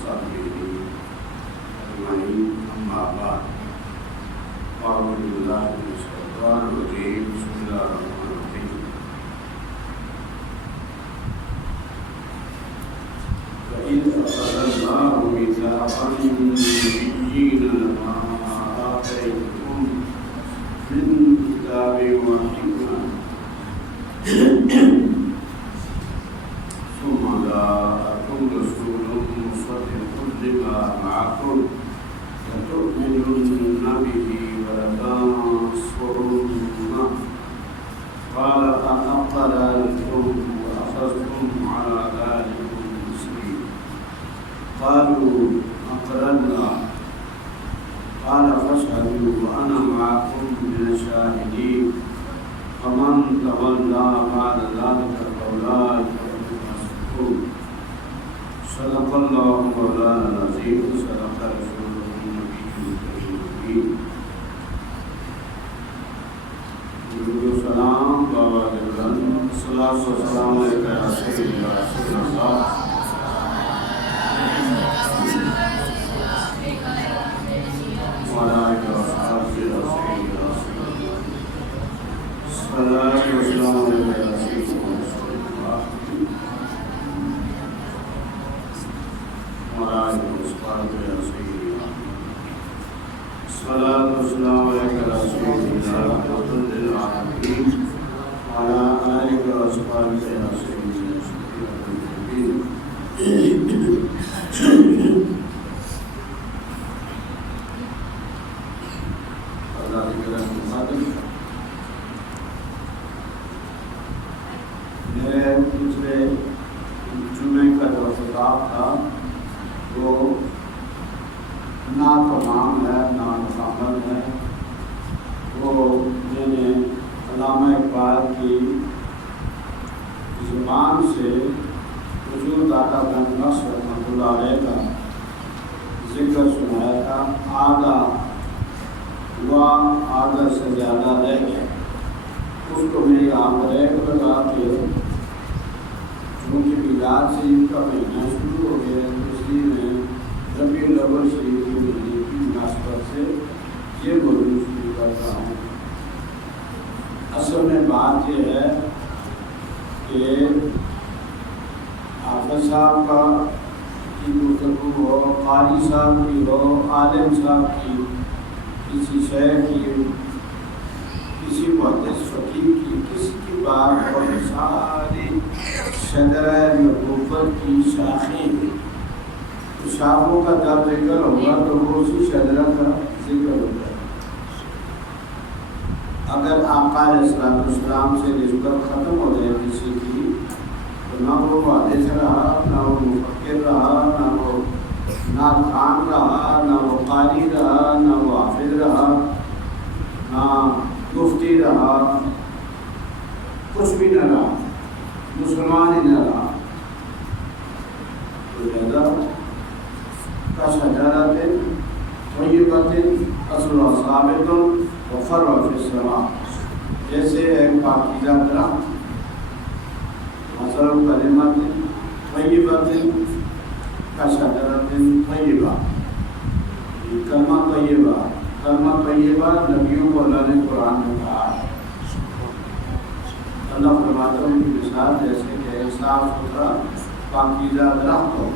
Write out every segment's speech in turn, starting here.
وصحبه أجمعين أما بعد أعوذ بالله من الشيطان الرجيم بسم الله الرحمن الرحيم وإذ أخذ الله ميثاق النبيين لما آتيتكم من كتاب وحكمة ثم جاءكم رسول مصدق لما معكم لتؤمنن به ولتنصرنه قال أأقررتم وأخذتم على ذلكم إصري قالوا أقررنا قال فاشهدوا وأنا معكم من الشاهدين فمن تولى بعد ذلك فأولئك هم الفاسقون صدق الله مولانا العظيم صدق رسوله النبي الكريم درود و سلام بابا بلند الصلاۃ والسلام علیک یا سیدی یا رسول اللہ وعلى آلہ وصحبہ یا سیدی یا رسول اللہ الصلاۃ والسلام علیک یا سیدی یا رسول اللہ وعلى آلہ وصحبہ یا سیدی یا الصلاۃ والسلام علیک یا سیدی یا رحمۃ للعالمین وعلى آلہ وصحبہ یا سیدی یا میرے پچھلے جمعے کا جو خطاب تھا وہ ناتمام ہے، نامکمل ہے۔ وہ میں نے علامہ اقبال کی زبان سے حضور داتا گنج بخش رحمۃ اللہ علیہ کا ذکر سنایا تھا۔ آدھا ہوا، آدھا سے زیادہ رہ گیا، اس کو میری آمریک لگا کے چونکہ میلاد سے ان کا مہینہ شروع ہو گیا، اس لیے میں ربیع الاول شریف کے مہینے کی مناسبت سے یہ موضوع شروع کرتا ہوں۔ اصل میں بات یہ ہے کہ حافظ صاحب کا کی گفتگو ہو، قاری صاحب کی ہو، عالم صاحب کی، کسی شیخ کی، کسی محدث فقیہ کی، کسی کی بات اور ساری شجرہ نبوت کی شاخیں، شاخوں کا جب ذکر ہوگا تو وہ اسی شجرہ کا ذکر ہوگا۔ اگر آقا علیہ السلام سے نسبت ختم ہو جائے کسی کی تو نہ وہ محدث رہا، نہ وہ مفکر رہا، نہ وہ نعت خوان رہا، نہ وہ قاری رہا، نہ وہ حافظ رہا، نہ مفتی رہا، کچھ بھی نہ رہا، مسلمان ہی نہ رہا۔ تو لہذا کا شجرۃ طیبۃ اصلھا ثابت وفرعها فی السماء، جیسے ایک پاکیزہ درخت، مثل کلمۃ طیبۃ کشجرۃ طیبہ، کلمہ طیبہ، کلمہ طیبہ نبیوں کو اللہ نے قرآن میں کہا ہے۔ اللہ فرماتا ہے ان کی مثال جیسے کہ ایک صاف ستھرا پاکیزہ درخت ہو،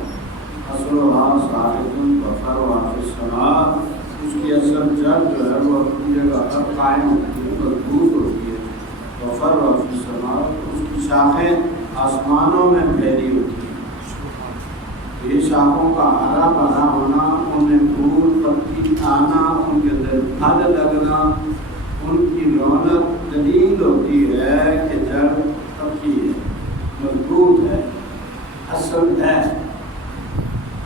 اصلھا ثابت وفرعها فی السماء، اس کی اصل جڑ جو ہے وہ اپنی جگہ پر قائم ہوتی ہے، مضبوط ہوتی ہے۔ وفرعها فی السماء، اس کی شاخیں آسمانوں میں پھیلی ہوتی ہیں۔ یہ شاخوں کا ہرا بھرا ہونا، ان میں پھول پتی آنا، ان کے اندر پھل لگنا، ان کی رونق دلیل ہوتی ہے کہ جڑ پکی ہے، مضبوط ہے، اصل ہے۔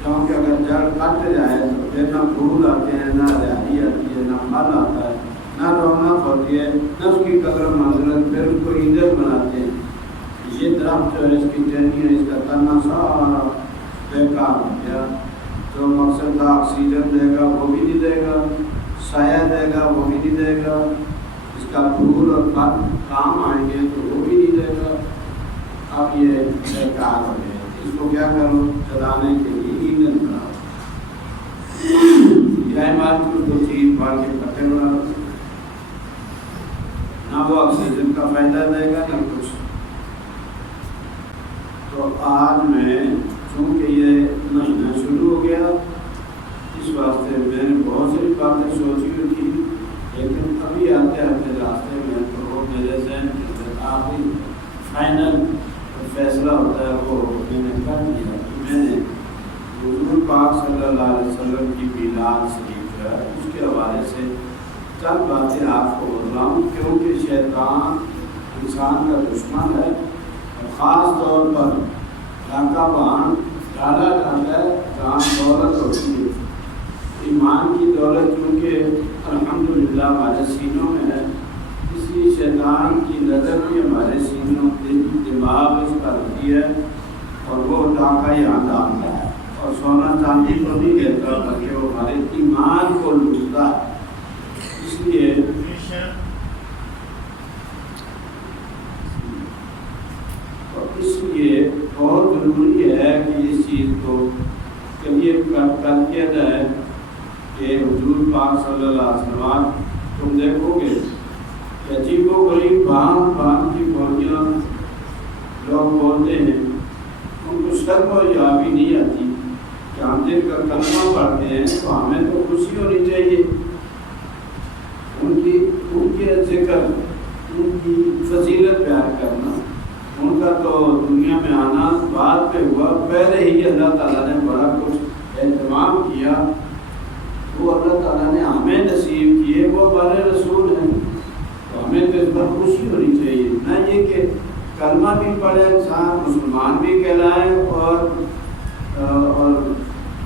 کیونکہ اگر جڑ کٹ جائے تو پھر نہ پھول آتے ہیں، نہ ہریالی آتی ہے، نہ پھل آتا ہے، نہ رونق ہوتی ہے، نہ اس کی قدر منزلت، پھر اس کو ایندھن بناتے ہیں۔ یہ درخت جو ہے، اس کی ٹہنی ہے، اس کا تنا سارا بیکار ہو گیا۔ جو مقصد تھا آکسیجن دے گا وہ بھی نہیں دے گا، سایہ دے گا وہ بھی نہیں دے گا، اس کا پھول اور پھل کام آئیں گے تو وہ بھی نہیں دے گا۔ اب یہ بیکار ہو گیا، اس کو کیا کرو؟ چلانے کے لیے ایندھن بناؤ۔ گائے مار کے اس کو چیز پھاڑ کے پٹے بنا دو، نہ وہ آکسیجن کا فائدہ دے گا نہ کچھ۔ تو آج میں چونکہ یہ مہینہ شروع ہو گیا اس واسطے میں نے بہت ساری باتیں سوچی ہوئی تھی، لیکن ابھی آتے آتے راستے میں تو میرے ذہن کے آخری فائنل فیصلہ ہوتا ہے وہ میں نے کر دیا کہ میں نے حضور پاک صلی اللہ علیہ وسلم کی میلاد شریف ہے اس کے حوالے سے چند باتیں آپ کو بتلاؤں، کیونکہ شیطان انسان کا دشمن ہے، خاص طور پر ڈاکہ بان ڈالا جاتا ہے جہاں دولت ہوتی ہے۔ ایمان کی دولت کیونکہ الحمدللہ ہمارے سینوں میں ہے، اس لیے شیطان کی نظر بھی ہمارے سینوں دماغ اس پر ہوتی ہے اور وہ ڈاکہ یہاں ڈالتا ہے اور سونا چاندی کو نہیں لیتا بلکہ وہ ہمارے ایمان کو لوٹتا ہے۔ اس لیے بہت ضروری ہے کہ اس چیز کو کلیئر کر کیا جائے کہ حضور پاک صلی اللہ علیہ وسلم تم دیکھو گے کہ عجیب و غریب باندھ کی بولیاں لوگ بولتے ہیں، ان کو شرم و یابی نہیں آتی کہ ہم جن کا کلمہ پڑھتے ہیں تو ہمیں تو خوشی ہونی چاہیے، ان کی ذکر، ان کی فضیلت بیان کرنا، ان کا تو دنیا میں آنا بعد پہ ہوا، پہلے ہی اللہ تعالیٰ نے بڑا کچھ اہتمام کیا، وہ اللہ تعالیٰ نے ہمیں نصیب کیے، وہ ہمارے رسول ہیں، تو ہمیں تو اس پر خوشی ہونی چاہیے، نہ یہ کہ کلمہ بھی پڑھے انسان مسلمان بھی کہلائے اور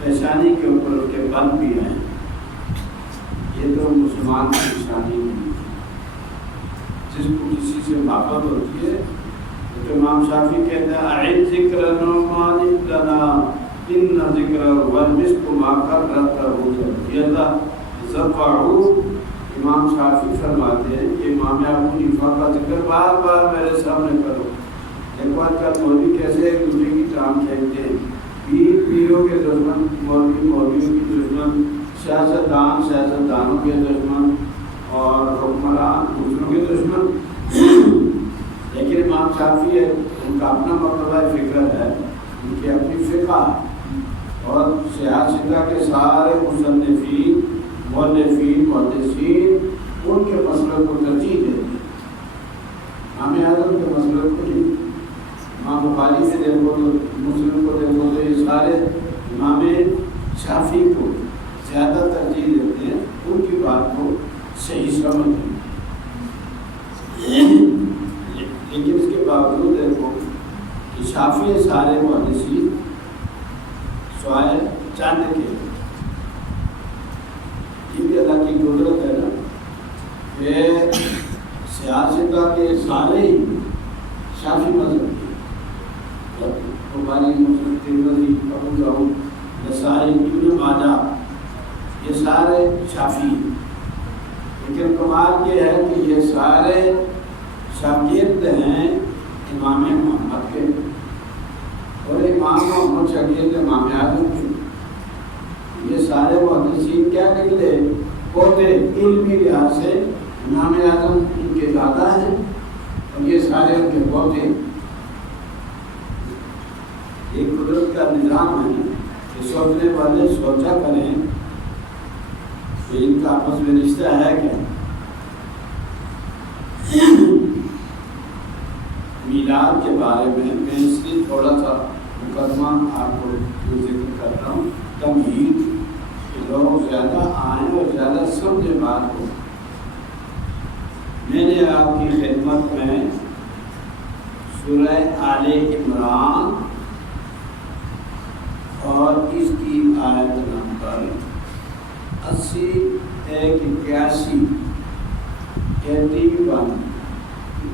پیشانی کے اوپر اس کے بند بھی آئیں۔ یہ تو مسلمان کی نشانی نہیں، جس کو کسی سے محبت ہوتی ہے تو امام شافعی کہتے ہیں اعد ذکر نعمان لنا ان ذکر والمسک ما قررته اللہ زفعوا۔ امام شافعی فرماتے ہیں کہ امام ابو حنیفہ کا ذکر بار بار میرے سامنے کرو۔ ایک بات کا مولوی کیسے ایک دوسرے کی ٹانگ کھینچتے ہیں، پیروں کے دشمن مولویوں کی دشمن، سیاستدانوں کے دشمن اور حکمران دوسروں کے دشمن، لیکن امام شافعی ہے ان کا اپنا مرتبہ فکر ہے، ان کی اپنی فقہ اور سیاستہ کے سارے مصنفین مؤلفین محدثین ان کے مسئلے کو ترجیح دیتے ہیں، امام اعظم کے مسئلے کو نہیں۔ امام بخاری سے دیکھو تو مسلم کو دیکھو تو یہ سارے امام شافعی کو زیادہ ترجیح دیتے ہیں، ان کی بات کو صحیح سمجھتے ہیں، لیکن اس کے باوجود دیکھو کہ شافعی سارے محدثین سوائے چند کے، یہ بھی اللہ کی قدرت ہے نا کہ سیاستہ کے سارے ہی شافعی مذہب کے، بخاری مسلم ترمذی ابو داؤد نسائی ابن ماجہ یہ سارے شافعی، لیکن کمال یہ ہے کہ یہ سارے شاگرد ہیں امام محمد کے، اور امام محمد شاگرد امام اعظم کے۔ یہ سارے محدثین کیا نکلے؟ پودے علمی لحاظ سے امام اعظم ان کے دادا ہیں اور یہ سارے ان کے پودے۔ ایک قدرت کا نظام ہے کہ سوچنے والے سوچا کریں کہ ان کا آپس میں رشتہ ہے کیا۔ میلاد کے بارے میں اس لیے تھوڑا سا مقدمہ آپ کو ذکر کر رہا ہوں، تمہید کہ لوگ زیادہ آئیں اور زیادہ سمجھے بات کو۔ میں نے آپ کی خدمت میں سورہ آل عمران اور اس کی آیت نمبر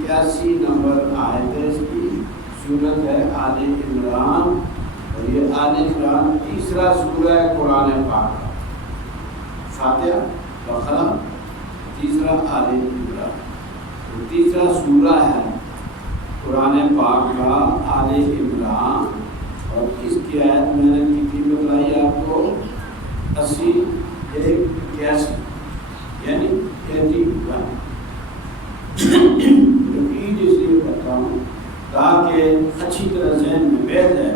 81 نمبر آیت ہے، اس کی صورت ہے آل عمران، اور یہ آل عمران تیسرا سورہ ہے قرآن پاک کا، فاتحہ بقرہ تیسرا آل عمران، تیسرا سورہ ہے قرآن پاک کا آل عمران، اور اس کی آیت میں نے کتنی بتلائی آپ کو 80 81 یعنی 81 رپیٹ اس لیے کرتا ہوں تاکہ اچھی طرح ذہن میں بیٹھ جائے.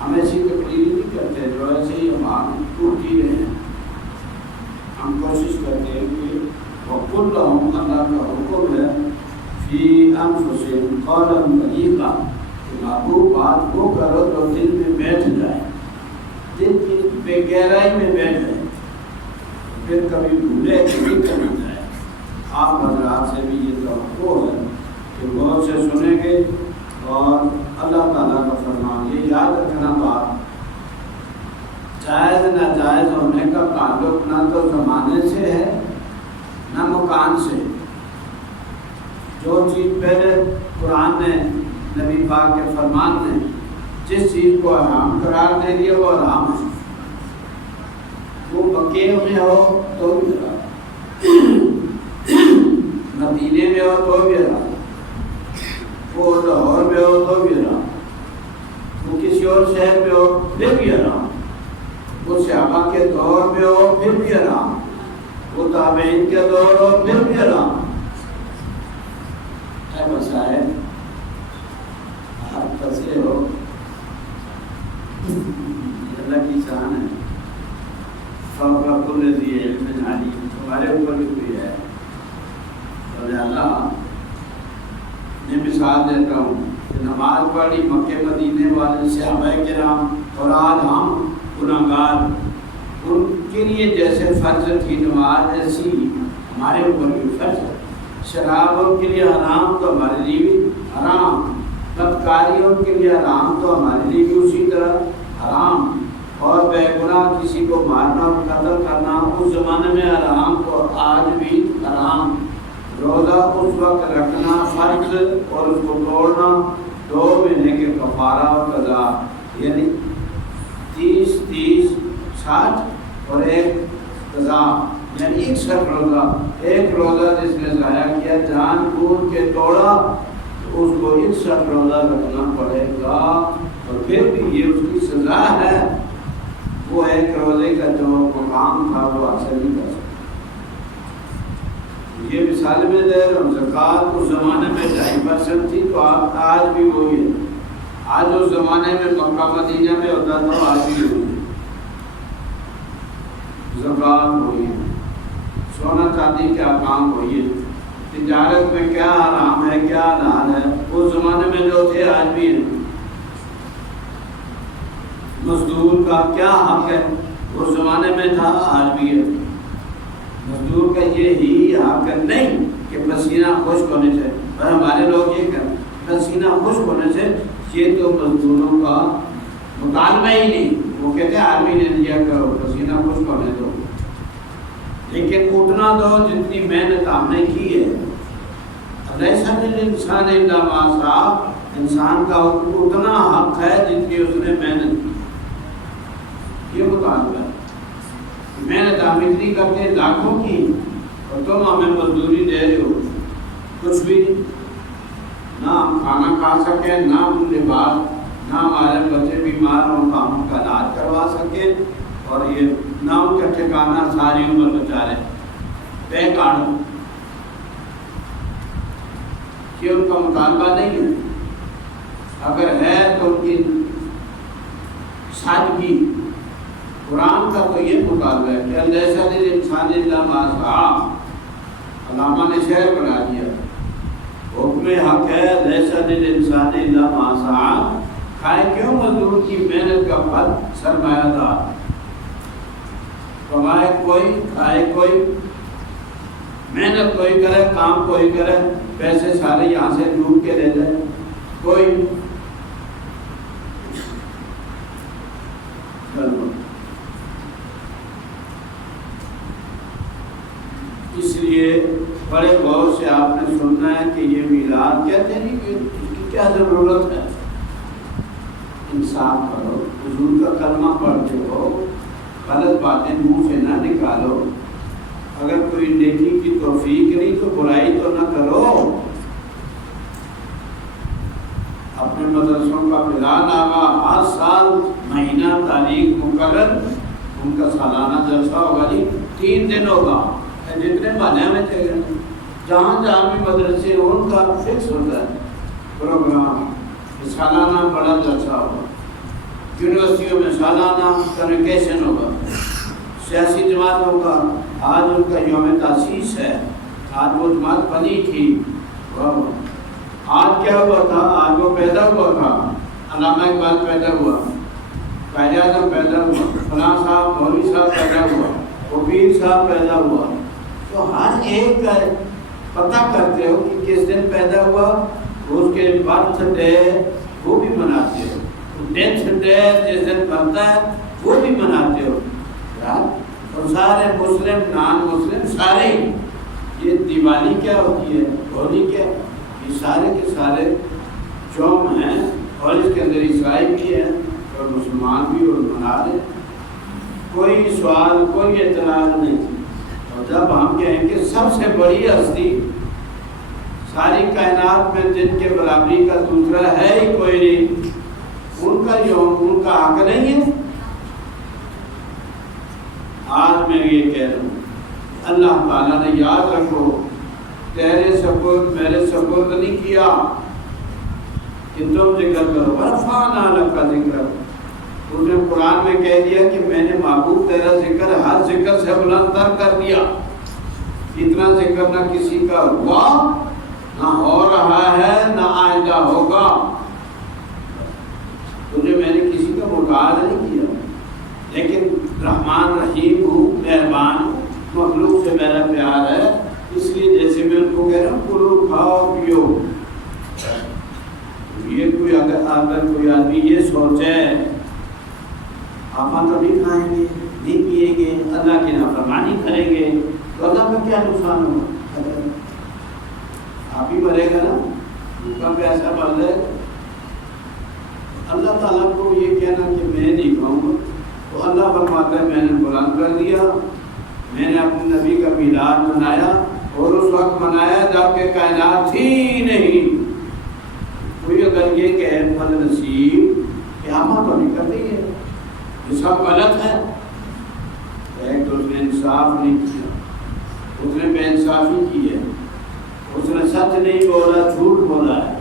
ہم ایسی تقریر نہیں کرتے جو ایسے ہی ہم ٹوٹتی رہے. ہم کوشش کرتے ہیں کہ وَقُلْ لَهُمْ اللہ کا حکم ہے فی انفسہم قولا بلیغا کہ محبوب بات وہ کرو تو دل میں بیٹھ جائے, دل کی بے گہرائی میں بیٹھ جائے, پھر کبھی بھولے کبھی نہ جائے. آپ حضرات سے بھی یہ توقع ہے کہ غور سے سنیں گے اور اللہ تعالیٰ کا فرمان. یہ یاد رکھنا بات, جائز ناجائز ہونے کا تعلق نہ تو زمانے سے ہے نہ مکان سے. جو چیز پہلے قرآن نے نبی پاک کے فرمان نے جس چیز کو حرام قرار دے دیا وہ حرام ہے. وہ مکے میں ہو تو بھی حرام, مدینے میں ہو تو بھی حرام, وہ لاہور میں ہو تو بھی حرام, وہ کسی اور شہر میں ہو پھر بھی حرام, وہ صحابہ کے دور میں ہو پھر بھی حرام, وہ تابعین کے دور ہو پھر بھی حرام. اے مسائل آپ پھنسے ہو, اللہ کی شان ہے. فوق کل ذی علم علیم, تمہارے اوپر بھی کوئی ہے. اللہ میں مثال دیتا ہوں کہ نماز پڑھی مکے مدینے والے صحابہ کرام اور آج ہم گناہگار, ان کے لیے جیسے فرض تھی نماز ایسی ہمارے اوپر بھی فرض ہے. شراب ان کے لیے حرام تو ہمارے لیے بھی حرام, بدکاری ان کے لیے حرام تو ہمارے لیے بھی اسی طرح حرام, اور بے گناہ کسی کو مارنا اور قتل کرنا اس زمانے میں حرام تو آج بھی حرام. روزہ اس وقت رکھنا فرض اور اس کو توڑنا 2 مہینے کے کفارہ اور قضا, یعنی 30 60 اور ایک قضا, یعنی 61 روزہ. ایک روزہ جس نے ضائع کیا جان بوجھ کے توڑا تو اس کو 61 روزہ رکھنا پڑے گا, اور پھر بھی یہ اس کی سزا ہے. وہ ایک روزے کا جو مقام تھا وہ حاصل نہیں کر سکتا. یہ مثال میں دے رہا ہوں. زکوٰۃ اس زمانے میں 2.5% تھی تو آج بھی وہی ہے. آج اس زمانے میں مکہ مدینہ میں ہوتا تھا, آج بھی وہی ہے. زکوٰۃ وہی ہے, سونا چاندی کے احکام وہی ہے, تجارت میں کیا حرام ہے کیا حلال ہے اس زمانے میں جو تھے آج بھی ہے. مزدور کا کیا حق ہے اس زمانے میں تھا آج بھی ہے. مزدور کا یہ ہی حق نہیں کہ پسینہ خشک ہونے سے, پر ہمارے لوگ یہ کہتے ہیں پسینہ خشک ہونے سے, یہ تو مزدوروں کا مطالبہ ہی نہیں. وہ کہتے ہیں آرمی نے دیا کرو پسینہ خشک ہونے دو, لیکن اتنا دو جتنی محنت ہم نے کی ہے. لیس للانسان الا ما سعی, انسان کا اتنا حق ہے جتنی اس نے محنت کی. یہ مطالبہ ہے. محنت ہم اتنی کرتے ہیں لاکھوں کی, اور تم ہمیں مزدوری دے رہے ہو کچھ بھی نہیں. نہ ہم کھانا کھا سکیں, نہ ہم لباس, نہ ہمارے بچے بیمار ہوں تو ہم ان کا علاج کروا سکیں, اور یہ نہ ان کا ٹھکانا ساری عمر بیچارے بے کاڑوں. یہ ان کا مطالبہ نہیں ہے. اگر ہے تو ان کی سادگی. قرآن کا تو یہ مطالبہ ہے کہ لیس للانسان الا ما سعی. علامہ نے شعر بنا دیا, حکم حق ہے لیس للانسان الا ما سعی. کھائے کیوں مزدور کی محنت کا پھل سرمایہ دار. کمائے کوئی کھائے کوئی, محنت کوئی کرے کام کوئی کرے, پیسے سارے یہاں سے ڈوب کے لے جائے کوئی. اس لیے بڑے غور سے آپ نے سننا ہے کہ یہ میلاد کہتے ہیں کہ اس کی کیا ضرورت ہے. انصاف کرو, حضور کا کلمہ پڑھتے ہو, غلط باتیں منہ سے نہ نکالو. اگر کوئی نیکی کی توفیق نہیں تو برائی تو نہ کرو. اپنے مدرسوں کا پلان آگا, ہر سال مہینہ تاریخ مقرر ان کا سالانہ جلسہ ہوگا. جی 3 دن ہوگا، جتنے مہینے میں تھے جہاں جہاں بھی مدرسے ان کا فکس ہوتا ہے پروگرام، سالانہ بڑا جلسہ ہوگا، یونیورسٹیوں میں سالانہ کنوکیشن ہوگا، سیاسی جماعت ہوگا۔ آج ان کا یوم تاسیس ہے، آج وہ جماعت بنی تھی۔ آج کیا ہوا تھا؟ آج وہ پیدا ہوا تھا، علامہ اقبال پیدا ہوا، قائد اعظم پیدا ہوا، فلاں صاحب مولوی صاحب پیدا ہوا، وکیل صاحب پیدا ہوا۔ تو ہر ایک کا پتہ کرتے ہو کہ کس دن پیدا ہوا، اس کے برتھ ڈے وہ بھی مناتے ہو، ڈیتھ ڈے جس دن بنتا ہے وہ بھی مناتے ہو۔ اور سارے مسلم نان مسلم سارے، یہ دیوالی کیا ہوتی ہے، ہولی کیا، یہ سارے کے سارے جوم ہیں، اور اس کے اندر عیسائی بھی ہیں اور مسلمان بھی، اور منا رہے، کوئی سوال کوئی اعتراض نہیں۔ اور جب ہم کہیں کہ سب سے بڑی ہستی ساری کائنات میں جن کے برابری کا دوسرا ہے ہی کوئی نہیں، ان کا یوم ان کا حق نہیں ہے۔ آج میں یہ کہہ رہا ہوں، اللہ تعالیٰ نے یاد رکھو تیرے سپرد میرے سپرد نہیں کیا کہ تم ذکر کرو، ورفعنا لک ذکرک۔ اس نے قرآن میں کہہ دیا کہ میں نے محبوب تیرا ذکر ہر ذکر سے بلند تر کر دیا۔ اتنا ذکر نہ کسی کا ہوا، نہ ہو رہا ہے، نہ آئندہ ہوگا۔ تجھے میں نے کسی کا محتاج نہیں کیا، لیکن رحمان رحیم ہوں، مہربان ہوں، مخلوق سے میرا پیار ہے، اس لیے جیسے میں ان کو کہہ رہا ہوں کلو کھاؤ پیو۔ یہ کوئی اگر کوئی آدمی یہ سوچے آپ تو نہیں کھائیں گے نہیں پیئیں گے اللہ کی نافرمانی کریں گے تو اللہ کا کیا نقصان ہوگا؟ آپ ہی مرے گا نا، ان کا پیسہ بڑھ جائے گا۔ اللہ تعالیٰ کو یہ کہنا کہ میں نہیں کھاؤں گا، تو اللہ فرماتا ہے میں نے بلند کر دیا، میں نے اپنے نبی کا میلاد منایا، اور اس وقت منایا جب کہ کائنات تھی نہیں۔ کوئی اگر یہ کہے بد نصیب قیامت تو نہیں کرتی ہے، یہ سب غلط ہے، ایک تو اس نے انصاف نہیں کیا، اس نے بے انصافی کی ہے، اس نے سچ نہیں بولا، جھوٹ بولا ہے،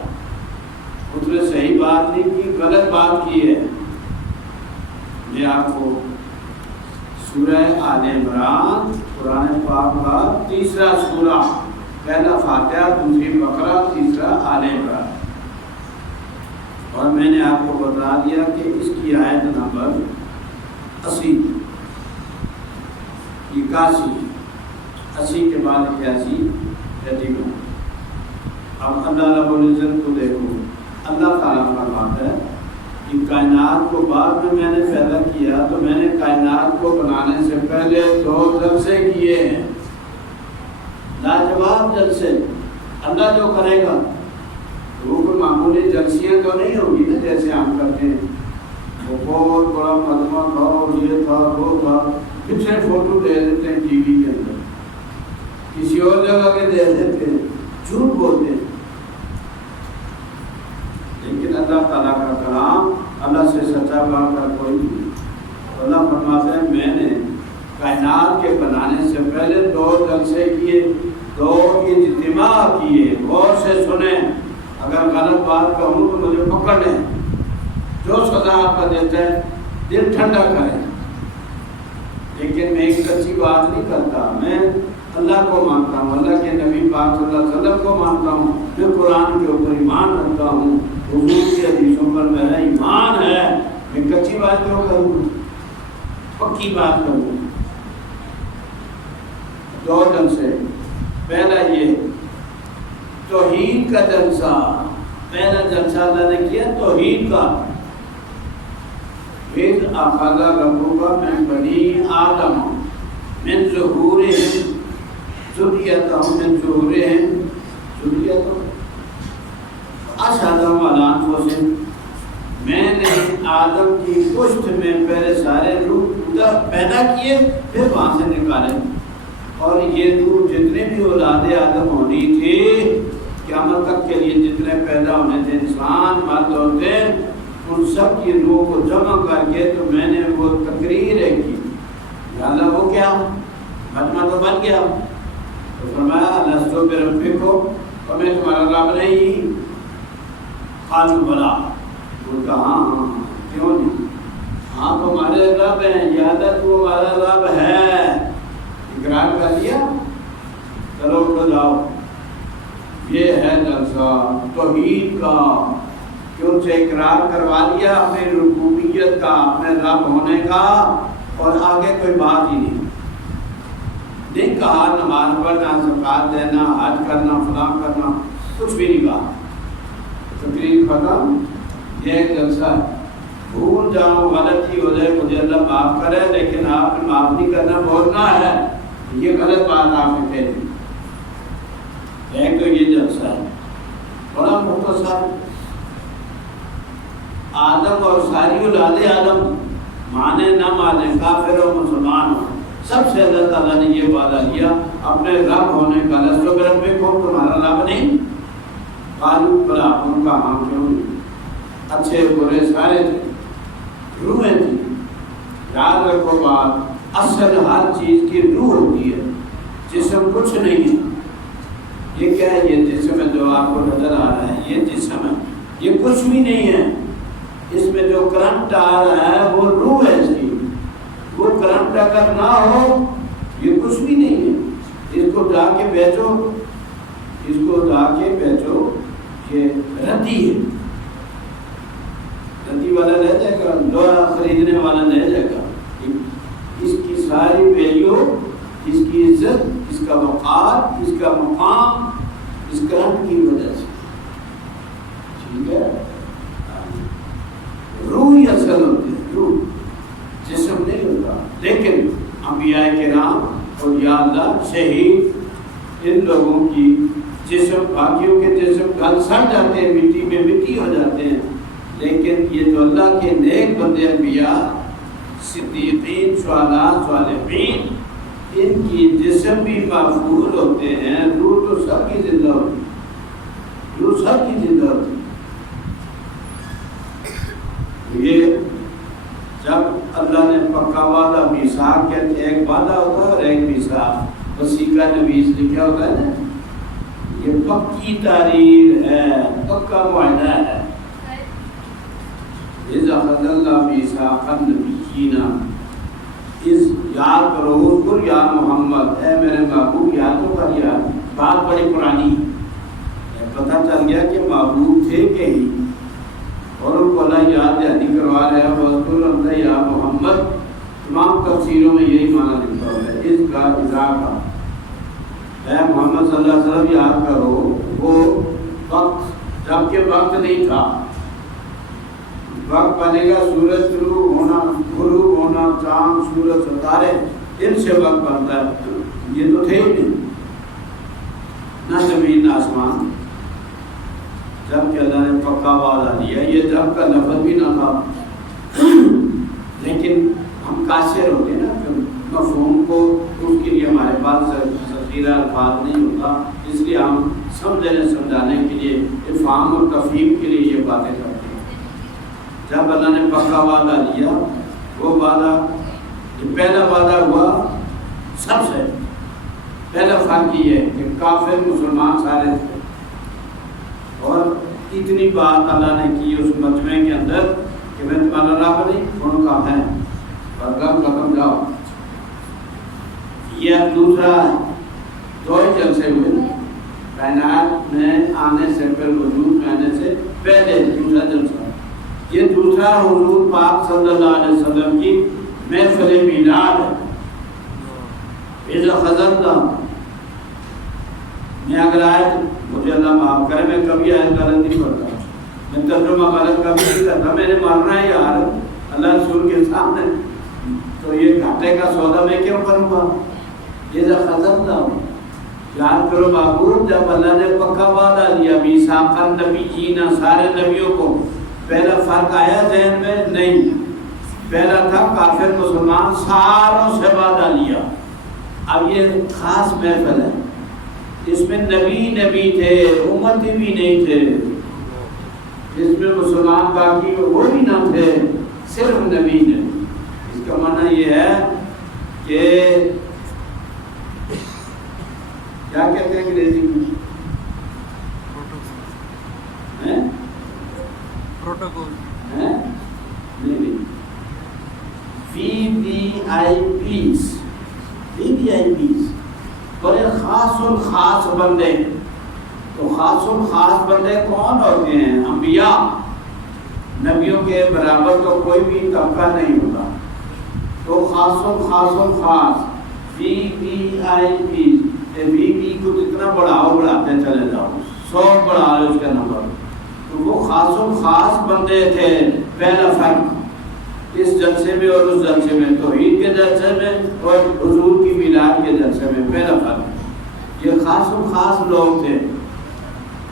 اس نے صحیح بات نہیں کی، غلط بات کی ہے۔ میں آپ کو سورہ آل عمران قرآن پاک کا تیسرا سورہ، پہلا فاتحہ، دوسری بقرہ، تیسرا آل عمران، اور میں نے آپ کو بتا دیا کہ اس کی آیت نمبر 80، 80 کے بعد 81 یتیم ہے۔ اب اللہ رب العزت کو دیکھو، اللہ تعالیٰ فرماتا ہے کہ کائنات کو بعد میں نے پیدا کیا، تو میں نے کائنات کو بنانے سے پہلے 2 جلسے کیے ہیں، لاجواب جلسے۔ اللہ جو کرے گا وہ کوئی معمولی جلسیاں تو نہیں ہوگی نا جیسے ہم کرتے ہیں، وہ بہت بڑا مجمع تھا اور یہ تھا وہ تھا، پچھلے فوٹو دے دیتے ہیں ٹی وی کے اندر، کسی اور جگہ کے دے دیتے ہیں، جھوٹ بولتے ہیں۔ لیکن اللہ تعالیٰ کا کلام، اللہ سے سچا بات کا کوئی نہیں۔ اللہ فرماتا ہے میں نے کائنات کے بنانے سے پہلے 2 جلسے کیے، 2 اجتماع کیے، غور سے سنیں، اگر غلط بات کہوں تو مجھے پکڑ لیں، جو سزا آپ کا دیتا ہے دل ٹھنڈا کریں۔ لیکن میں ایک سچی بات نہیں کرتا، میں اللہ کو مانتا ہوں، اللہ کے نبی پاک صلی اللہ علیہ وسلم کو مانتا ہوں، میں قرآن کے اوپر ایمان رکھتا ہوں، حضور کی حدیثوں پر میرا ایمان ہے، میں کچی بات کیوں کروں، پکی بات کروں۔ 2 جلسے، پہلا یہ توحید کا جلسہ، پہلا جلسہ اللہ نے کیا توحید کا۔ وَإِذْ أَخَذَ رَبُّكَ مِنْ بَنِي آدَمَ مِنْ ظُهُورِهِمْ ذُرِّيَّتَهُمْ مِنْ ظُهُورِهِمْ ذُرِّيَّتَهُمْ أَشْهَدَهُمْ عَلَىٰ أَنفُسِهِمْ، میں نے آدم کی پشت میں پہلے سارے روح پیدا کیے، پھر وہاں سے نکالے، اور یہ روح جتنے بھی اولاد آدم ہونی تھی قیامت تک کے لیے، جتنے پیدا ہونے تھے انسان مرد عورتیں، ان سب کی روح کو جمع کر کے تو میں نے وہ تقریر کی، لہٰذا وہ کیا مجمع تو بن گیا. تو فرمایا لستو بربکم، اور میں تمہارا رب نہیں. قالوا بلا، وہ کہا ہاں کیوں نہیں، ہاں تمہارے رب ہیں، یاد ہے تو ہمارا رب ہے. اقرار کر لیا، چلو اٹھو جاؤ. یہ ہے جلسہ توحید کا کہ ان سے اقرار کروا لیا اپنی ربوبیت کا، اپنے رب ہونے کا، اور آگے کوئی بات ہی نہیں. نہیں کہا نماز پڑھنا، زکات دینا، حج کرنا، فلاں کرنا، کچھ بھی نہیں کہا. تقریر ختم. یہ ایک جلسہ ہے. بھول جاؤں، غلطی ہو جائے، مجھے اللہ معاف کرے، لیکن آپ نے معاف نہیں کرنا، بولنا ہے. یہ غلط بات آپ نے کہی. ایک تو یہ جلسہ ہے بڑا مختصر. آدم اور ساری اولاد آدم مانے نہ مانے، کافر و مسلمان ہو، سب سے اللہ تعالیٰ نے یہ وعدہ لیا اپنے رب ہونے کا. لستو بربکم، تمہارا رب نہیں. قالوا بلا، ان کا ہاں کیوں نہیں. اچھے برے سارے تھے، روحیں تھیں. یاد رکھو بات، اصل ہر چیز کی روح ہوتی ہے، جسم کچھ نہیں ہے. یہ کیا ہے؟ یہ جسم ہے جو آپ کو نظر آ رہا ہے، یہ جسم ہے، یہ کچھ بھی نہیں ہے. اس میں جو کرنٹ آ رہا ہے وہ روح ہے اس کی. وہ کرنٹ اگر نہ ہو یہ کچھ بھی نہیں ہے. اس کو جا کے بیچو، اس کو جا کے بیچو، یہ رتی ہے. رتی والا لے جائے گا، لوہا خریدنے والا لے جائے گا. اس کی ساری ویلیو، اس کی عزت، اس کا وقار، اس کا مقام اس کرنٹ کی وجہ سے. ٹھیک ہے. روح ہی اصل ہوتی ہے، روح، جسم نہیں ہوتا. لیکن انبیاء کرام اور یا اللہ شہید، ان لوگوں کی جسم، باقیوں کے جسم گل سڑ جاتے ہیں، مٹی میں مٹی ہو جاتے ہیں. لیکن یہ جو اللہ کے نیک بندے انبیاء، صدیقین، شہداء، صالحین، ان کی جسم بھی محفوظ ہوتے ہیں. روح تو سب کی زندہ ہوتی ہے، روح سب کی زندہ ہوتی ہے. یہ جب اللہ نے پکا وعدہ، میثاق کہتے ہیں، ایک وعدہ ہوتا ہے اور ایک میثاق. وثیقہ نویس لکھا ہوتا ہے نا، یہ پکی تحریر ہے، پکا معاہدہ ہے. اذا اخذ اللہ میثاق النبیین، اس یاد کرو، اذکر یا محمد، اے میرے محبوب یاد تو کر. یار بات بڑی پرانی، پتہ چل گیا کہ محبوب تھے کہ ہی، اور ان کو اللہ یاد دہانی کروا رہے ہیں. وَاذْكُرْ أَنْتَ يَا محمد، تمام تفسیروں میں یہی معنی لکھا ہوا ہے. اس کا اضافہ، اے محمد صلی اللہ علیہ وسلم یاد کرو وہ وقت جب کہ وقت نہیں تھا. وقت بنے گا سورج طلوع ہونا، غروب ہونا، چاند، سورج، ستارے، ان سے وقت بنتا ہے. یہ تو تھے ہی نہیں، نہ زمین نہ آسمان. جب کہ اللہ نے پکا وعدہ دیا، یہ جب کا لفظ بھی نہ تھا. لیکن ہم قاصر ہوتے ہیں نا، مفہوم کو اس کے لیے ہمارے پاس ذخیرہ الفاظ نہیں ہوتا، اس لیے ہم سمجھنے سمجھانے کے لیے، افہام اور تفہیم کے لیے یہ باتیں کرتے ہیں. جب اللہ نے پکا وعدہ لیا، وہ وعدہ، یہ پہلا وعدہ ہوا. سب سے پہلا فرق یہ ہے کہ کافر مسلمان سارے تھے، اور اتنی بات اللہ نے کی اس مجمع کے اندر کہ میں تمہارا رب نہیں، ان کا ہے، اور رب ختم جاؤ. یہ اب دوسرا ہے. دو ہی جلسے ہوئے نا کائنات میں آنے سے پہلے، وجود میں آنے سے پہلے دوسرا جلسہ. یہ دوسرا حضور پاک صلی اللہ علیہ وسلم کی محفل میلاد ہے. اذا خزرنا، میں اگر آئے مجھے اللہ معاف کرے، میں کبھی آئے غلط نہیں پڑتا، میں ترجمہ غلط کبھی نہیں کرتا. میں نے مرنا ہے یار اللہ رسول کے سامنے، تو یہ گھاٹے کا سودا میں کیوں کروں گا. یہ خزرنا، یاد کرو محبوب، جب اللہ نے پکا وعدہ لیا میثاق النبیین، سارے نبیوں کو. پہلا فرق آیا ذہن میں؟ نہیں. پہلا تھا کافر مسلمان ساروں سے وعدہ لیا. اب یہ خاص محفل ہے، اس میں نبی تھے، امتی بھی نہیں تھے. اس میں مسلمان باقی وہ بھی نہ تھے، صرف نبی نے. اس کا معنی یہ ہے کہ کیا کہتے ہیں انگریزی میں؟ پروٹوکول نہیں VVIPs بڑے خاص الخاص بندے. تو خاص الخاص بندے کون ہوتے ہیں؟ انبیاء. نبیوں کے برابر تو کوئی بھی طبقہ نہیں ہوتا. تو خاص الخاص VVIPs. VV کو جتنا بڑھاؤ بڑھاتے چلے جاؤ، 100 بڑھا لو اس کا نمبر. تو وہ خاص الخاص بندے تھے. پہلا فرق اس جلسے میں اور اس جلسے میں، توحید کے جلسے میں اور حضور کی میلاد کے جلسے میں، پہلا فرق. یہ خاص الخاص لوگ تھے.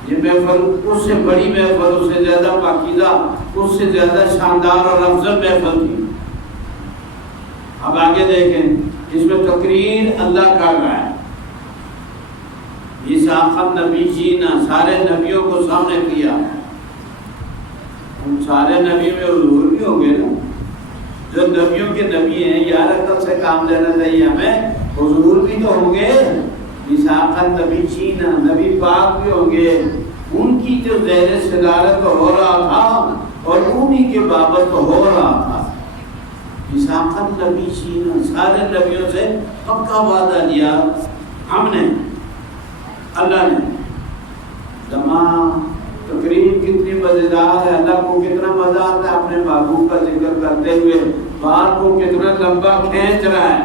یہ محفل اس سے بڑی محفل، اس سے زیادہ پاکیزہ، اس سے زیادہ شاندار اور افضل محفل تھی. اب آگے دیکھیں، اس میں تقریر اللہ کر رہا ہے. میثاق النبیین، سارے نبیوں کو سامنے کیا. ہم سارے نبی میں حضور بھی ہوں گے نا، جو نبیوں کے نبی ہیں. یار عقل سے کام لینا چاہیے ہمیں. حضور بھی تو ہوں گے. میثاق النبیین، نبی پاک بھی ہوں گے. ان کی جو زیر صدارت ہو رہا تھا اور انہی کے بابت ہو رہا تھا. میثاق النبیین، سارے نبیوں سے پکا وعدہ لیا ہم نے، اللہ نے. تقریر کتنی مزیدار ہے. اللہ کو کتنا مزہ آتا ہے اپنے محبوب کا ذکر کرتے ہوئے. بات کو کتنا لمبا کھینچ رہا ہے.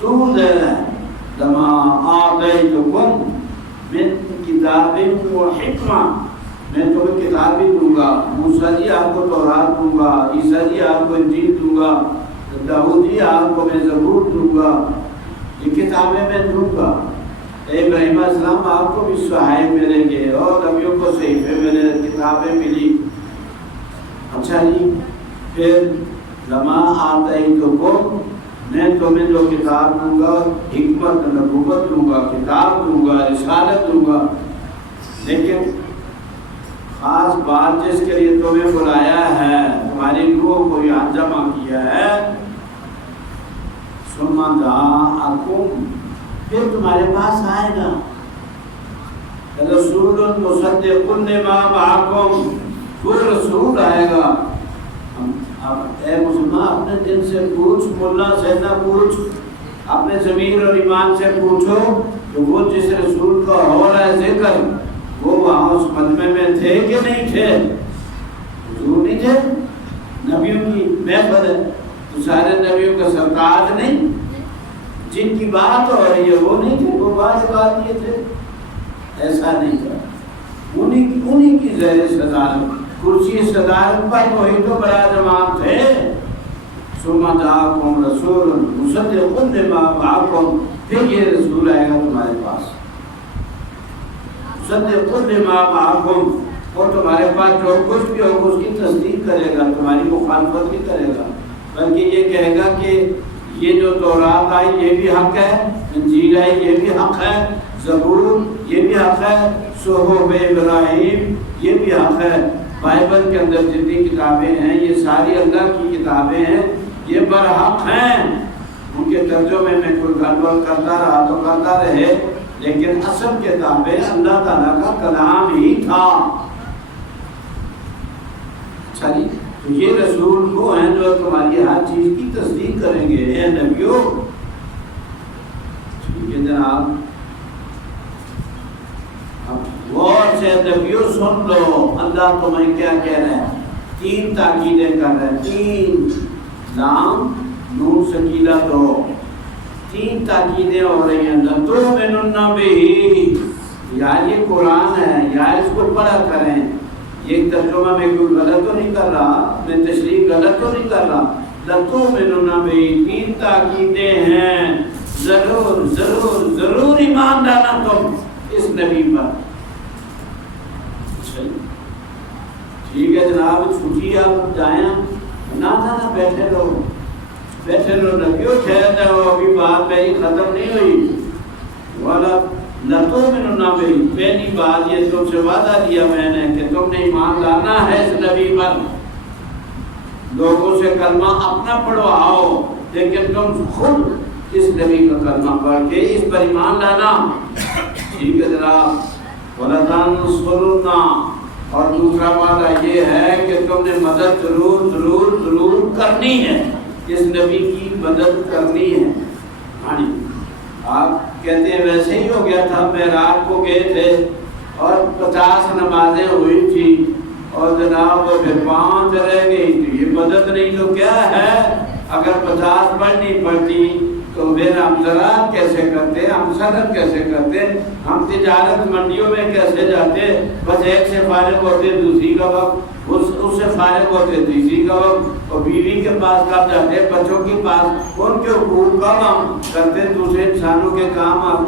تو دے رہا ہے لما آتیتکم من کتاب و حکمہ، میں تمہیں کتاب بھی دوں گا. موسیٰ جی آپ کو تورات دوں گا، عیسیٰ جی آپ کو انجیل دوں گا، داؤد جی آپ کو میں زبور دوں گا. یہ کتابیں میں دوں گا. ابراہیم علیہ السلام آپ کو بھی صحائف ملیں گے اور نبیوں کو صحیفے ملے، کتابیں ملی. اچھا جی، پھر لما آتیتکم، میں تمہیں جو کتاب دوں گا، حکمت نبوت دوں گا، کتاب دوں گا، رسالت دوں گا. لیکن خاص بات جس کے لیے تمہیں بلایا ہے، تمہاری روح کو یہاں جمع کیا ہے، ثم جاءکم، پھر تمہارے پاس آئے گا رسول مصدق لما معکم، کوئی رسول آئے گا. اب اے مسلمان اپنے دل سے پوچھ، ملا سے نہ پوچھ، اپنے ضمیر اور ایمان سے پوچھو کہ وہ جس رسول کا ہو رہا ہے ذکر، وہ وہاں اس مجمع میں تھے کہ نہیں تھے؟ حضور نہیں تھے. نبیوں کی محفل ہے تو سارے نبیوں کا سرتاج نہیں. جن کی بات ہو رہی ہے وہ نہیں تھے، وہ بات یہ تھے. ایسا نہیں تھا. انہی کی زیر صدارت، کرسی صدارت پر وہی تو بڑا جماعت تھے. ثم جاءکم رسول مصدق لما معکم، پھر یہ رسول آئے گا تمہارے پاس. مصدق لما معکم، اور تمہارے پاس جو کچھ بھی ہو اس کی تصدیق کرے گا، تمہاری مخالفت نہیں کرے گا، بلکہ یہ کہے گا کہ یہ جو تورات آئی یہ بھی حق ہے، انجیل آئی یہ بھی حق ہے، زبور یہ بھی حق ہے، صحف ابراہیم یہ بھی حق ہے. بائبل کے اندر جتنی کتابیں ہیں یہ ساری اللہ کی کتابیں ہیں، یہ برحق ہیں. ان کے ترجمے میں کوئی گڑبڑ کرتا رہا تو کرتا رہے، لیکن اصل کتابیں اللہ تعالیٰ کا کلام ہی تھا. اچھا جی، تو یہ رسول وہ ہیں جو تمہاری ہر چیز کی تصدیق کریں گے. اے نبیوں، ٹھیک ہے جناب، غور سے نبیوں سن لو اللہ تمہیں کیا کہہ رہا ہے. 3 تاکیدیں کر رہا ہے. 3 لام نون سکینہ 2، 3 تاکیدیں ہو رہی ہیں. لَتُؤْمِنُنَّ بِهِ، یار یہ قرآن ہے، یار اس کو پڑھا کریں. یہ ترجمہ میں کوئی غلط تو نہیں کر رہا، میں تشریح غلط تو نہیں کر رہا. لَتُؤْمِنُنَّ بِهِ، 3 تاکیدیں ہیں. ضرور ضرور ضرور ایمان لانا تم اس نبی پر. ٹھیک ہے جناب، چھٹی آپ جائیں نہ تھا نا، بیٹھے رہو نبیوں، ٹھہر جاؤ، ابھی بات میری ختم نہیں ہوئی. والا لَتُؤْمِنُنَّ بِهِ، پہلی بات یہ تم سے وعدہ دیا میں نے کہ تم نے ایمان لانا ہے اس نبی پر. لوگوں سے کلمہ اپنا پڑھواؤ، لیکن تم خود اس نبی کا کلمہ پڑھ کے اس پر ایمان لانا. ٹھیک ہے جناب، وَلَتَنْصُرُنَّا، اور دوسرا وعدہ یہ ہے کہ تم نے مدد ضرور ضرور ضرور کرنی ہے، اس نبی کی مدد کرنی ہے۔ ہاں جی، آپ کہتے ہیں ویسے ہی ہو گیا تھا، معراج کو گئے تھے اور 50 نمازیں ہوئی تھی اور جناب وہ پھر 5 رہ گئی تھی، یہ مدد نہیں تو کیا ہے؟ اگر 50 پڑھنی پڑتی تو پھر ہم زراعت کیسے کرتے، ہم صنعت کیسے کرتے، ہم تجارت منڈیوں میں کیسے جاتے؟ بس ایک سے فارغ ہوتے دوسری کا وقت، اس سے فارغ ہوتے تیسری کا وقت، اور بیوی کے پاس کب جاتے، بچوں کے پاس، ان کے حقوق کب ہم کرتے، دوسرے انسانوں کے کام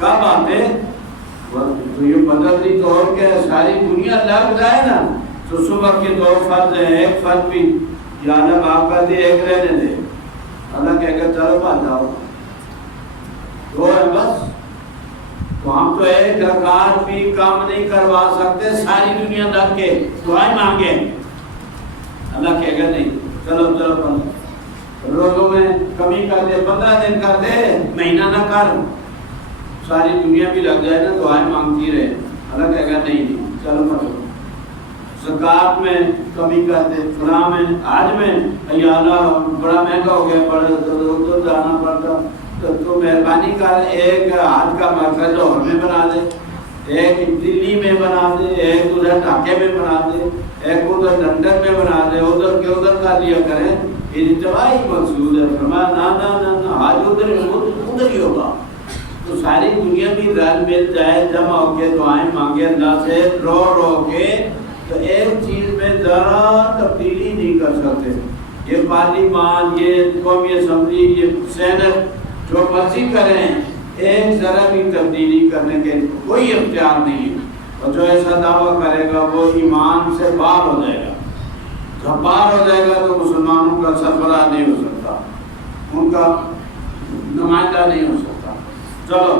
کب آتے؟ تو یہ بدلتی تو اور کیا ہے، ساری دنیا لگ جائے نا تو صبح کے 2 فرض ہیں، ایک فرض بھی یا اللہ معاف کر دے، ایک رہنے دے، اللہ کہے گا چلو بات جاؤ، 2 ہے بس۔ تو ہم تو ایک رکعت بھی کام نہیں کروا سکتے، ساری دنیا لگ کے دعائیں مانگے، اللہ کہے گا نہیں چلو چلو بند، روزوں میں کمی کر دے، 15 دن کر دے، مہینہ نہ کر، ساری دنیا بھی لگ جائے نا دعائیں مانگتی رہے، اللہ کہے گا نہیں چلو پڑھو، زکوٰۃ میں کمی کر دے، فلاں میں، آج میں یا اللہ بڑا مہنگا ہو گیا، بڑا ادھر جانا پڑتا، تو مہربانی کر ایک حج کا مرکز لاہور میں بنا دے، ایک دلی میں بنا دے، ایک ادھر ڈھاکے میں بنا دے، ایک ادھر لندن میں بنا دے، ادھر کے ادھر کا لیا کریں، اجتماعی مقصود ہے۔ فرمایا نہ حج ادھر ہی ہوگا، تو ساری دنیا بھی رل مل جائے، جمع ہو کے دعائیں مانگے اللہ سے رو رو کے، تو ایک چیز میں ذرا تبدیلی نہیں کر سکتے۔ یہ پارلیمان، یہ قومی اسمبلی، یہ سینٹ جو مرضی کریں، ایک ذرا بھی تبدیلی کرنے کے کوئی اختیار نہیں ہے، اور جو ایسا دعویٰ کرے گا وہ ایمان سے باہر ہو جائے گا۔ جب باہر ہو جائے گا تو مسلمانوں کا سربراہ نہیں ہو سکتا، ان کا نمائندہ نہیں ہو سکتا۔ چلو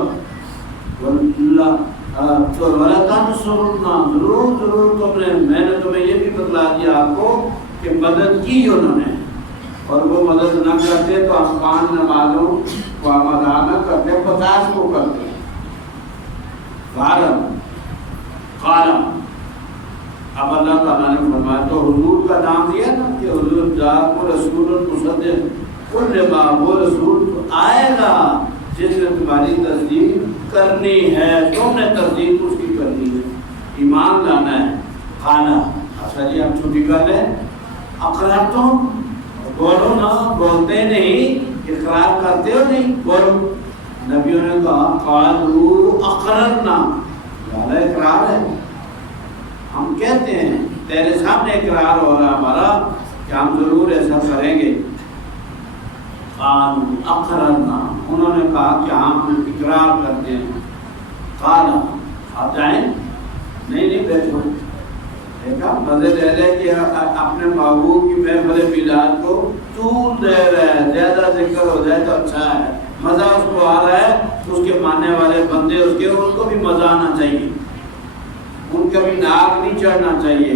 تو وَلَتَنْصُرُنَّا، ضرور ضرور تم نے، میں نے تمہیں یہ بھی بتلا دیا آپ کو کہ مدد کی انہوں نے، اور وہ مدد نہ کرتے تو ہم 5 نمازوں کو ہم ادا نہ کرتے، 50 کو کرتے۔ قارم اب اللہ تعالیٰ نے فرمایا، تو حضور کا نام دیا نا کہ حضور جاءکم رسول مصدق کل ما، وہ رسول تو آئے گا جس نے تمہاری تصدیق کرنی ہے، تم نے تصدیق اس کی کرنی ہے، ایمان لانا ہے۔ کھانا اچھا جی آپ چھٹی کر لیں، اقررتم، بولو نا، بولتے نہیں، اقرار کرتے ہو نہیں، بولو۔ نبیوں نے کہا قالوا اقررنا، یعنی اقرار ہے، ہم کہتے ہیں تیرے سامنے اقرار ہو رہا ہمارا کہ ہم ضرور ایسا کریں گے۔ قالوا اقررنا، انہوں نے کہا کہ ہم اقرار کرتے ہیں۔ قال آپ جائیں، نہیں بیٹھو، دیکھا مزے لے لے کہ اپنے محبوب کی محفل میلاد کو طول دے رہے ہیں، زیادہ ذکر ہو جائے تو اچھا ہے، مزہ اس کو آ رہا ہے، اس کے ماننے والے بندے اس کے، ان کو بھی مزہ آنا چاہیے، ان کا بھی ناک نہیں چڑھنا چاہیے،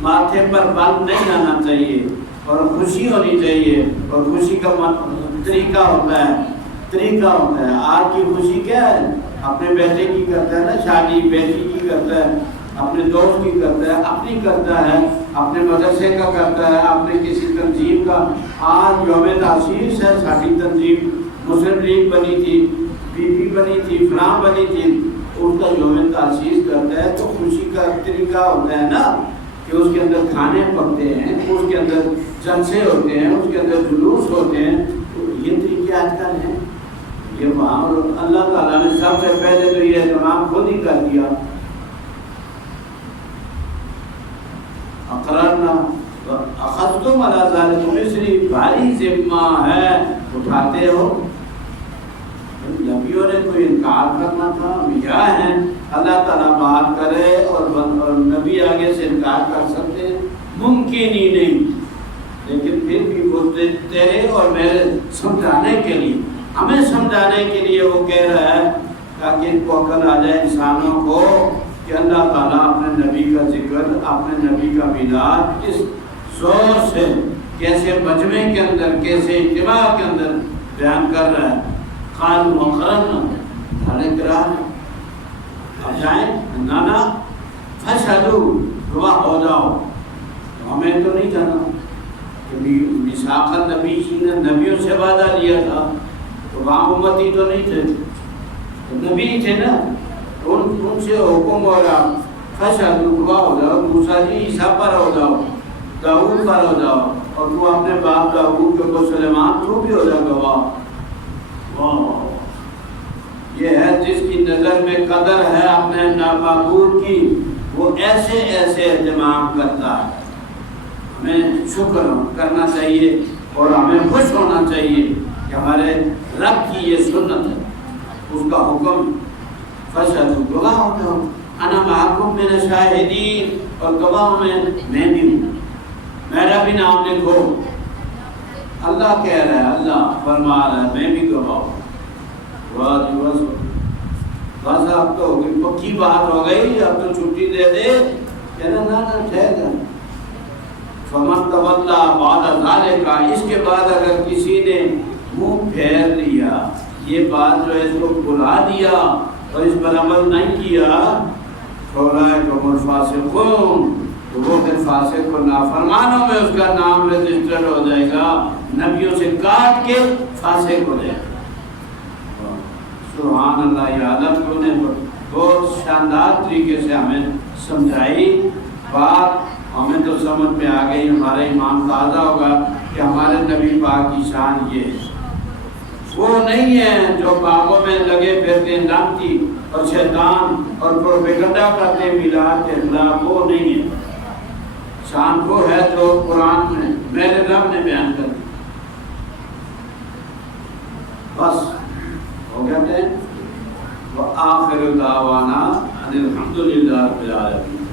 ماتھے پر بل نہیں آنا چاہیے، اور خوشی ہونی چاہیے، اور خوشی کا طریقہ ہوتا ہے، آج کی خوشی کیا ہے؟ اپنے بیٹے کی کرتا ہے نا شادی، بیٹی کی کرتا ہے، اپنے دوست کی کرتا ہے، اپنی کرتا ہے، اپنے مدرسے کا کرتا ہے، اپنے کسی تنظیم کا۔ آج یوم تاسیس ہے، ساری تنظیم مسلم لیگ بنی تھی، پی پی بنی تھی، فلاں بنی تھی، اس کا یوم تاسیس کرتا ہے، تو خوشی کا طریقہ ہوتا ہے نا کہ اس کے اندر کھانے پکتے ہیں، اس کے اندر جلسے ہوتے ہیں، اس کے اندر جلوس ہوتے ہیں، تو یہ طریقے آج کل ہیں۔ یہ وہاں اللہ تعالیٰ نے سب سے پہلے تو یہ اہتمام خود ہی کر دیا۔ اقررنا اخذتم علی ذلک مصری، بھاری ذمہ ہے، اٹھاتے ہو۔ نبیوں نے کوئی انکار کرنا تھا، یا ہیں اللہ تعالیٰ بات کرے اور نبی آگے سے انکار کر سکتے ہیں؟ ممکن ہی نہیں، لیکن پھر بھی وہ تیرے اور میرے سمجھانے کے لیے، ہمیں سمجھانے کے لیے وہ کہہ رہا ہے تاکہ ان کو عقل آ جائے انسانوں کو کہ اللہ تعالیٰ اپنے نبی کا ذکر، اپنے نبی کا میلاد اس زور سے کیسے مجمع کے اندر، کیسے اجتماع کے اندر بیان کر رہا ہے۔ قالوا اقررنا، ہمیں اقرار ہے، اب جائیں نانا فشہدو گواہ ہو جاؤ. ہمیں تو نہیں جانا کہ میثاق النبی نے نبیوں سے وعدہ لیا تھا تو وہاں امتی تو نہیں تھے, تو نبی تھے نا, ان سے حکم ہو رہا فشہدو گواہ ہو جاؤ. موسیٰ جی عیسیٰ پر ہو جاؤ, داؤد پر ہو جاؤ, اور تو اپنے باپ داؤد کو سلیمان تو بھی ہو جا گواہ. یہ ہے جس کی نظر میں قدر ہے اپنے معبود کی, وہ ایسے ایسے اہتمام کرتا ہے. ہمیں شکر کرنا چاہیے اور ہمیں خوش ہونا چاہیے کہ ہمارے رب کی یہ سنت ہے, اس کا حکم فشہدو گواہ ہو جاؤ. انا معکم من الشاہدین, اور گواہوں میں بھی ہوں, میرا بھی نام لکھو. اللہ کہہ رہا ہے, اللہ فرما رہا ہے میں بھی گواہ ہوں. بس اب تو پکی بات ہو گئی, اب تو چھٹی دے دے. کہنا نا ٹھہر جا. فمن تولا بعد ذالک, اس کے بعد اگر کسی نے منہ پھیر لیا, یہ بات جو ہے اس کو بھلا دیا اور اس پر عمل نہیں کیا, فاولئک هم الفاسقون, تو وہ پھر فاسق اور نافرمانوں میں اس کا نام رجسٹر ہو جائے گا, نبیوں سے کاٹ کے فاسق ہو جائے گا. سبحان اللہ. یہ عالم کو نے بہت شاندار طریقے سے ہمیں سمجھائی بات, ہمیں تو سمجھ میں آ گئی, ہمارا ایمان تازہ ہوگا کہ ہمارے نبی پاک کی شان یہ ہے. وہ نہیں ہے جو باغوں میں لگے پھرتے لانتی اور شیطان اور پروپیگنڈا کرتے میلاد کے خلاف, وہ نہیں ہے. شان وہ ہے جو قرآن میں میرے رب نے بیان کر دی. بس ہو گیا. وآخر دعوانا ان الحمد للہ رب العالمین.